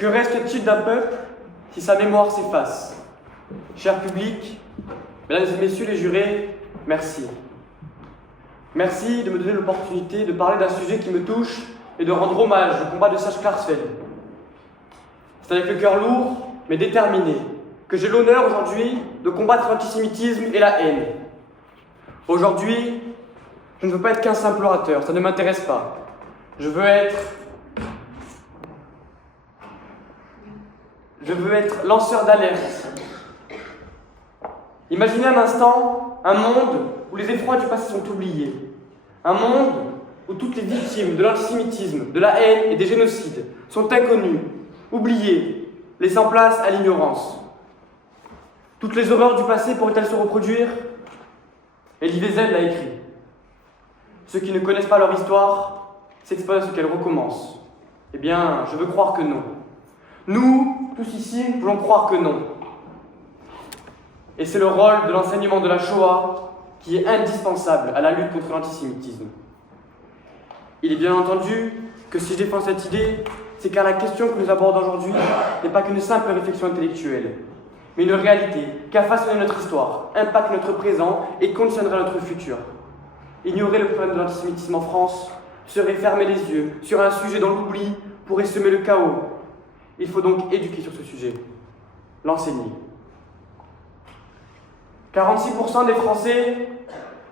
Que reste-t-il d'un peuple si sa mémoire s'efface? Cher public, mesdames et messieurs les jurés, merci. Merci de me donner l'opportunité de parler d'un sujet qui me touche et de rendre hommage au combat de Serge Klarsfeld. C'est avec le cœur lourd, mais déterminé, que j'ai l'honneur aujourd'hui de combattre l'antisémitisme et la haine. Aujourd'hui, je ne veux pas être qu'un simple orateur, ça ne m'intéresse pas. Je veux être lanceur d'alerte. Imaginez un instant un monde où les effrois du passé sont oubliés. Un monde où toutes les victimes de l'antisémitisme, de la haine et des génocides sont inconnues, oubliées, laissant place à l'ignorance. Toutes les horreurs du passé pourraient-elles se reproduire? Elie Wiesel l'a écrit. Ceux qui ne connaissent pas leur histoire s'exposent à ce qu'elle recommence. Eh bien, je veux croire que non. Nous, tous ici, nous voulons croire que non. Et c'est le rôle de l'enseignement de la Shoah qui est indispensable à la lutte contre l'antisémitisme. Il est bien entendu que si je défends cette idée, c'est car la question que nous abordons aujourd'hui n'est pas qu'une simple réflexion intellectuelle, mais une réalité qui a façonné notre histoire, impacte notre présent et conditionnera notre futur. Ignorer le problème de l'antisémitisme en France serait fermer les yeux sur un sujet dont l'oubli pourrait semer le chaos. Il faut donc éduquer sur ce sujet, l'enseigner. 46% des Français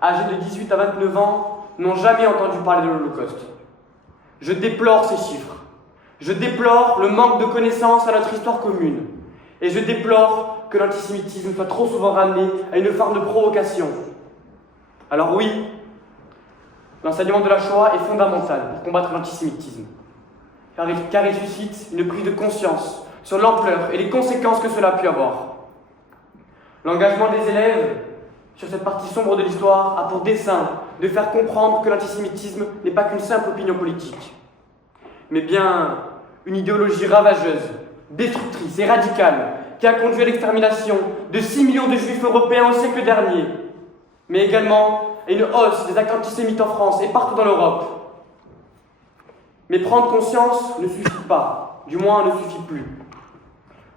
âgés de 18 à 29 ans n'ont jamais entendu parler de l'Holocauste. Je déplore ces chiffres. Je déplore le manque de connaissances à notre histoire commune. Et je déplore que l'antisémitisme soit trop souvent ramené à une forme de provocation. Alors oui, l'enseignement de la Shoah est fondamental pour combattre l'antisémitisme, car il suscite une prise de conscience sur l'ampleur et les conséquences que cela a pu avoir. L'engagement des élèves sur cette partie sombre de l'histoire a pour dessein de faire comprendre que l'antisémitisme n'est pas qu'une simple opinion politique, mais bien une idéologie ravageuse, destructrice et radicale qui a conduit à l'extermination de 6 millions de juifs européens au siècle dernier, mais également à une hausse des actes antisémites en France et partout dans l'Europe. Mais prendre conscience ne suffit pas, du moins ne suffit plus.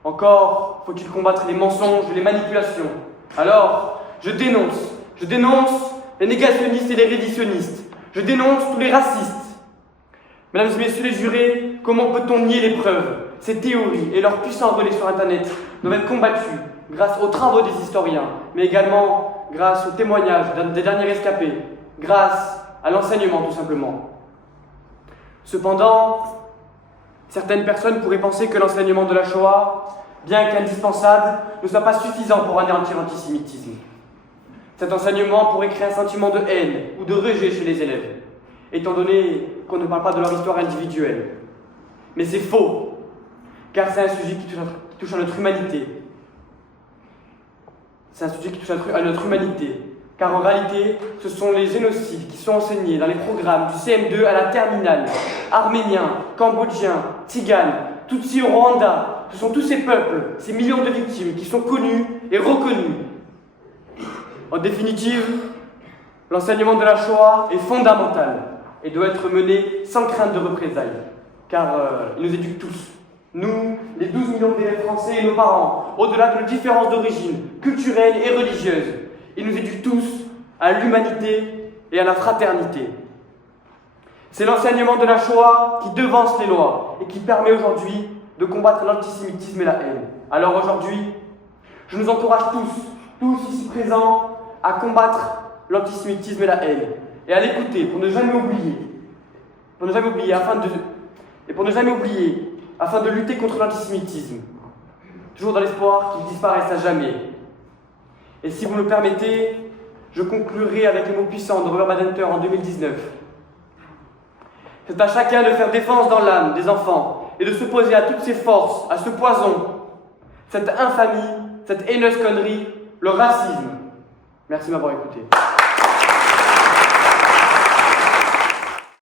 Encore faut-il combattre les mensonges et les manipulations. Alors, je dénonce les négationnistes et les révisionnistes. Je dénonce tous les racistes. Mesdames et messieurs les jurés, comment peut-on nier les preuves? Ces théories et leurs puissants relais sur Internet doivent être combattus grâce aux travaux des historiens, mais également grâce aux témoignages des derniers rescapés, grâce à l'enseignement tout simplement. Cependant, certaines personnes pourraient penser que l'enseignement de la Shoah, bien qu'indispensable, ne soit pas suffisant pour anéantir l'antisémitisme. Cet enseignement pourrait créer un sentiment de haine ou de rejet chez les élèves, étant donné qu'on ne parle pas de leur histoire individuelle. Mais c'est faux, car c'est un sujet qui touche à notre humanité. C'est un sujet qui touche à notre humanité, car en réalité, ce sont les génocides qui sont enseignés dans les programmes du CM2 à la terminale. Arméniens, Cambodgiens, Tziganes, Tutsis au Rwanda, ce sont tous ces peuples, ces millions de victimes qui sont connus et reconnus. En définitive, l'enseignement de la Shoah est fondamental et doit être mené sans crainte de représailles, car il nous éduque tous. Nous, les 12 millions d'élèves français et nos parents, au-delà de nos différences d'origine culturelle et religieuse, ils nous éduquent tous à l'humanité et à la fraternité. C'est l'enseignement de la Shoah qui devance les lois et qui permet aujourd'hui de combattre l'antisémitisme et la haine. Alors aujourd'hui, je nous encourage tous ici présents, à combattre l'antisémitisme et la haine et à l'écouter pour ne jamais oublier, afin de lutter contre l'antisémitisme, toujours dans l'espoir qu'il disparaisse à jamais. Et si vous me le permettez, je conclurai avec les mots puissants de Robert Badinter en 2019. C'est à chacun de faire défense dans l'âme des enfants et de s'opposer à toutes ces forces, à ce poison, cette infamie, cette haineuse connerie, le racisme. Merci de m'avoir écouté.